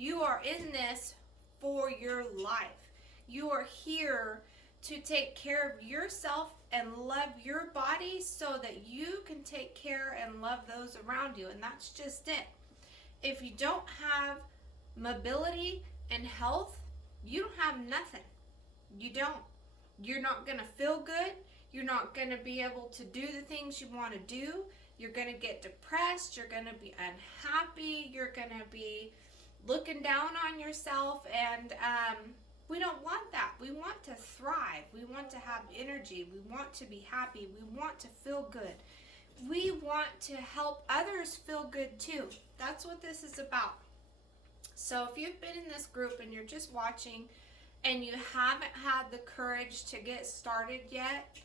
You are in this for your life. You are here to take care of yourself and love your body so that you can take care and love those around you. And that's just it. If you don't have mobility and health, you don't have nothing. You don't. You're not going to feel good. You're not going to be able to do the things you want to do. You're going to get depressed. You're going to be unhappy. You're going to be looking down on yourself. And we don't want that. We want to thrive. We want to have energy. We want to be happy. We want to feel good. We want to help others feel good too. That's what this is about. So if you've been in this group and you're just watching and you haven't had the courage to get started yet,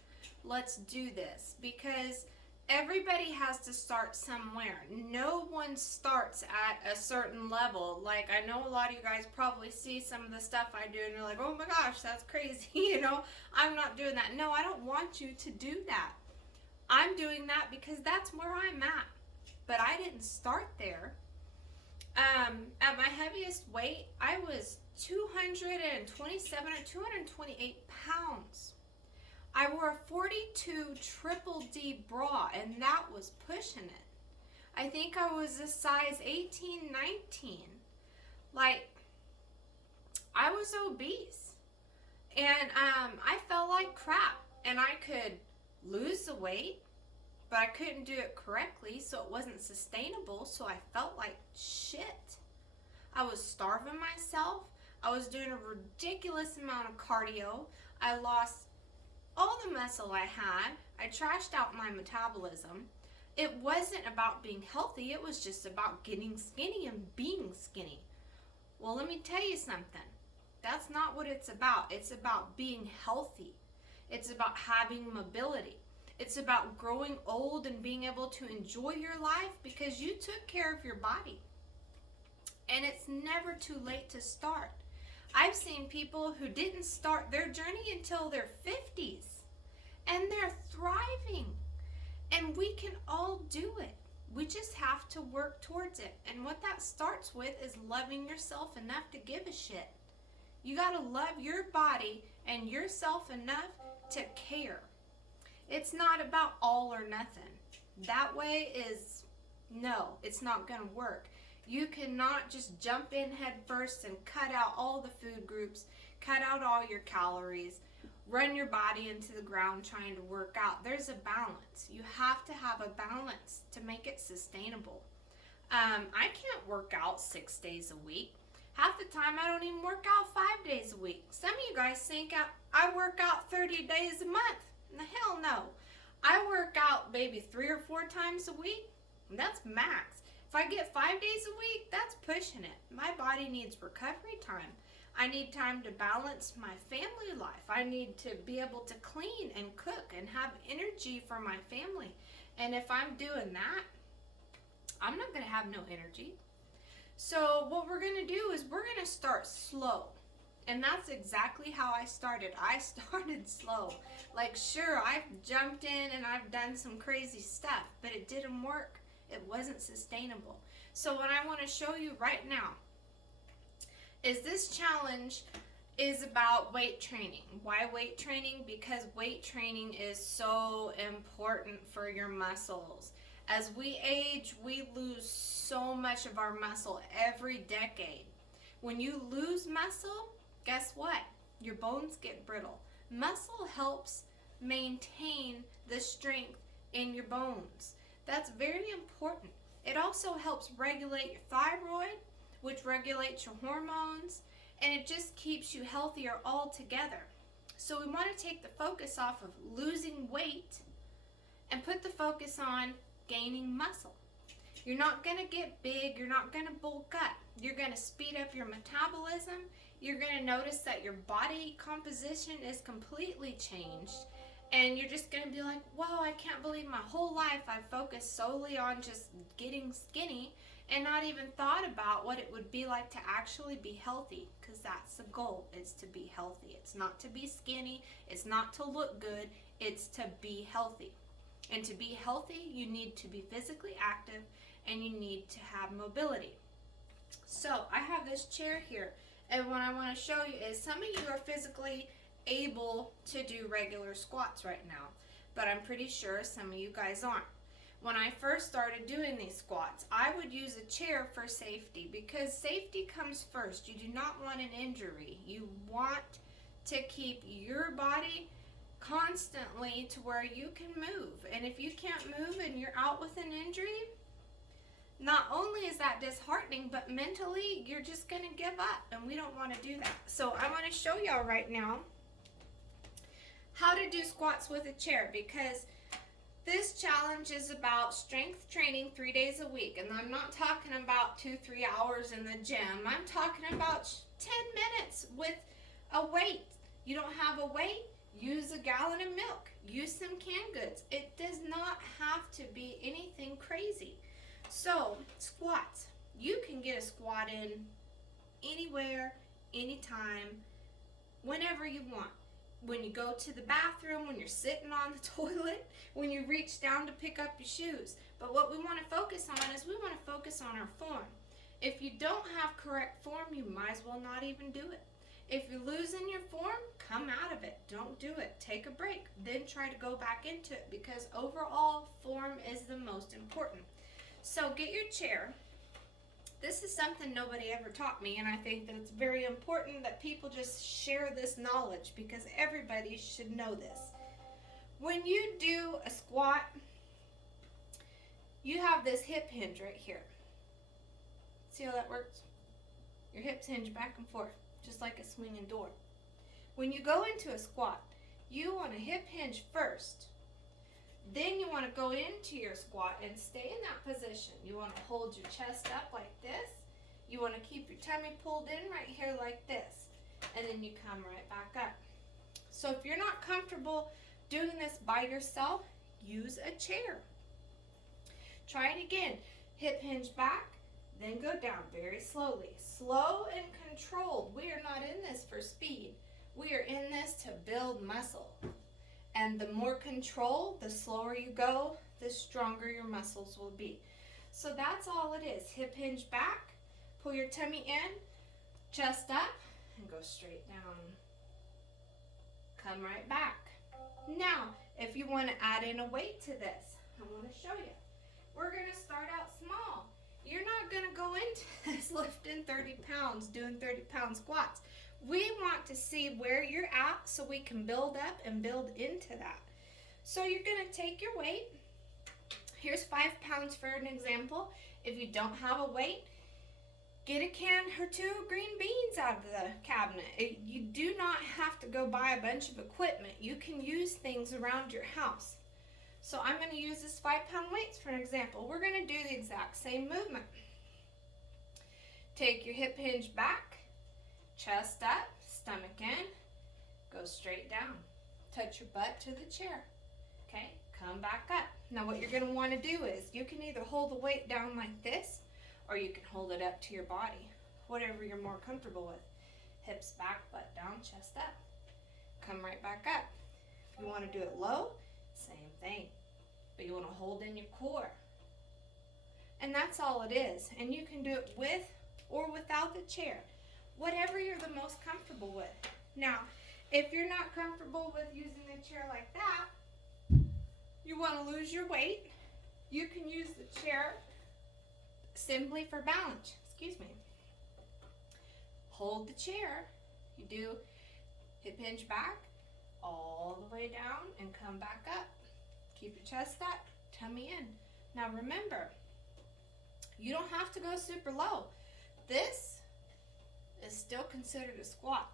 let's do this, because everybody has to start somewhere. No one starts at a certain level. Like, I know a lot of you guys probably see some of the stuff I do and you're like, oh my gosh, that's crazy. You know, I'm not doing that. No, I don't want you to do that. I'm doing that because that's where I'm at. But I didn't start there. At my heaviest weight, I was 227 or 228 pounds. I wore a 42 triple D bra, and that was pushing it. I think I was a size 18, 19. Like, I was obese. And I felt like crap. And I could lose the weight, but I couldn't do it correctly, so it wasn't sustainable, so I felt like shit. I was starving myself. I was doing a ridiculous amount of cardio. I lost all the muscle I had. I trashed out my metabolism. It wasn't about being healthy. It was just about getting skinny and being skinny. Well, let me tell you something. That's not what it's about. It's about being healthy. It's about having mobility. It's about growing old and being able to enjoy your life because you took care of your body. And it's never too late to start. I've seen people who didn't start their journey until their 50s, and they're thriving. And we can all do it. We just have to work towards it. And what that starts with is loving yourself enough to give a shit. You got to love your body and yourself enough to care. It's not about all or nothing. That way is, no, it's not going to work. You cannot just jump in head first and cut out all the food groups, cut out all your calories, run your body into the ground trying to work out. There's a balance. You have to have a balance to make it sustainable. I can't work out 6 days a week. Half the time I don't even work out 5 days a week. Some of you guys think I work out 30 days a month. The hell no. I work out maybe 3 or 4 times a week. That's max. If I get 5 days a week, that's pushing it. My body needs recovery time. I need time to balance my family life. I need to be able to clean and cook and have energy for my family. And if I'm doing that, I'm not going to have no energy. So what we're going to do is we're going to start slow. And that's exactly how I started. I started slow. Like, sure, I've jumped in and I've done some crazy stuff, but it didn't work. It wasn't sustainable. So what I want to show you right now is this challenge is about weight training. Why weight training? Because weight training is so important for your muscles. As we age, we lose so much of our muscle every decade. When you lose muscle, guess what? Your bones get brittle. Muscle helps maintain the strength in your bones. That's very important. It also helps regulate your thyroid, which regulates your hormones, and it just keeps you healthier altogether. So we want to take the focus off of losing weight and put the focus on gaining muscle. You're not going to get big. You're not going to bulk up. You're going to speed up your metabolism. You're going to notice that your body composition is completely changed. And you're just going to be like, whoa, I can't believe my whole life I've focused solely on just getting skinny and not even thought about what it would be like to actually be healthy, because that's the goal, is to be healthy. It's not to be skinny. It's not to look good. It's to be healthy. And to be healthy, you need to be physically active and you need to have mobility. So I have this chair here. And what I want to show you is some of you are physically able to do regular squats right now, but I'm pretty sure some of you guys aren't. When I first started doing these squats, I would use a chair for safety, because safety comes first. You do not want an injury. You want to keep your body constantly to where you can move. And if you can't move and you're out with an injury, not only is that disheartening, but mentally you're just going to give up, and we don't want to do that. So I want to show y'all right now how to do squats with a chair, because this challenge is about strength training 3 days a week. And I'm not talking about 2-3 hours in the gym. I'm talking about 10 minutes with a weight. You don't have a weight? Use a gallon of milk. Use some canned goods. It does not have to be anything crazy. So, squats. You can get a squat in anywhere, anytime, whenever you want. When you go to the bathroom, when you're sitting on the toilet, when you reach down to pick up your shoes. But what we want to focus on is we want to focus on our form. If you don't have correct form, you might as well not even do it. If you're losing your form, come out of it. Don't do it. Take a break. Then try to go back into it, because overall form is the most important. So get your chair. This is something nobody ever taught me, and I think that it's very important that people just share this knowledge, because everybody should know this. When you do a squat, you have this hip hinge right here. See how that works? Your hips hinge back and forth, just like a swinging door. When you go into a squat, you want to hip hinge first. Then you want to go into your squat and stay in that position. You want to hold your chest up like this. You want to keep your tummy pulled in right here like this. And then you come right back up. So if you're not comfortable doing this by yourself, use a chair. Try it again. Hip hinge back, then go down very slowly. Slow and controlled. We are not in this for speed. We are in this to build muscle. And the more control, the slower you go, the stronger your muscles will be. So that's all it is. Hip hinge back, pull your tummy in, chest up, and go straight down. Come right back. Now, if you want to add in a weight to this, I want to show you. We're going to start out small. You're not going to go into this lifting 30 pounds, doing 30-pound squats. We want to see where you're at so we can build up and build into that. So you're going to take your weight. Here's 5 pounds for an example. If you don't have a weight, get a can or 2 of green beans out of the cabinet. You do not have to go buy a bunch of equipment. You can use things around your house. So I'm going to use this 5-pound weights for an example. We're going to do the exact same movement. Take your hip hinge back. Chest up, stomach in, go straight down. Touch your butt to the chair. Okay, come back up. Now what you're going to want to do is you can either hold the weight down like this, or you can hold it up to your body, whatever you're more comfortable with. Hips back, butt down, chest up. Come right back up. If you want to do it low, same thing. But you want to hold in your core. And that's all it is. And you can do it with or without the chair. Whatever you're the most comfortable with. Now, if you're not comfortable with using the chair like that, you want to lose your weight, you can use the chair simply for balance. Excuse me. Hold the chair. You do hip hinge back, all the way down, and come back up. Keep your chest up, tummy in. Now remember, you don't have to go super low. This is still considered a squat.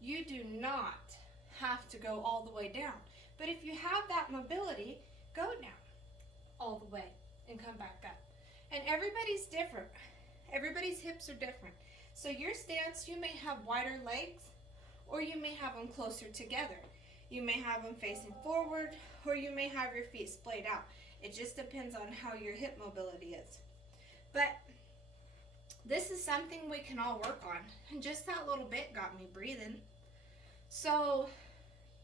You do not have to go all the way down. But if you have that mobility, go down all the way and come back up. And everybody's different. Everybody's hips are different. So your stance, you may have wider legs, or you may have them closer together. You may have them facing forward, or you may have your feet splayed out. It just depends on how your hip mobility is. But this is something we can all work on. And just that little bit got me breathing. So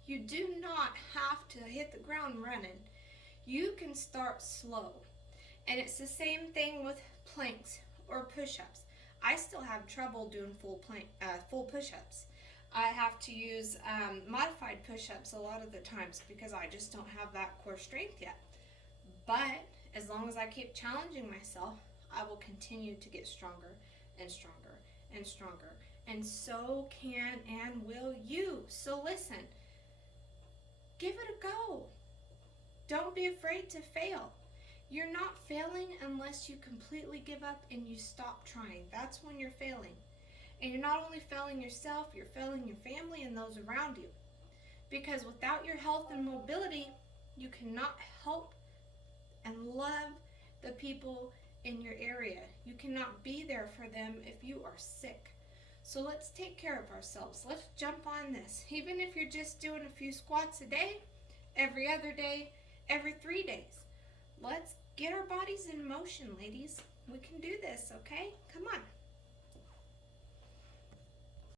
you do not have to hit the ground running. You can start slow. And it's the same thing with planks or push-ups. I still have trouble doing full push-ups. I have to use modified push-ups a lot of the times because I just don't have that core strength yet. But as long as I keep challenging myself, I will continue to get stronger and stronger and stronger. And so can and will you. So listen, give it a go. Don't be afraid to fail. You're not failing unless you completely give up and you stop trying. That's when you're failing. And you're not only failing yourself, you're failing your family and those around you. Because without your health and mobility, you cannot help and love the people in your area. You cannot be there for them if you are sick. So let's take care of ourselves. Let's jump on this. Even if you're just doing a few squats a day, every other day, every 3 days. Let's get our bodies in motion, ladies. We can do this, okay? Come on.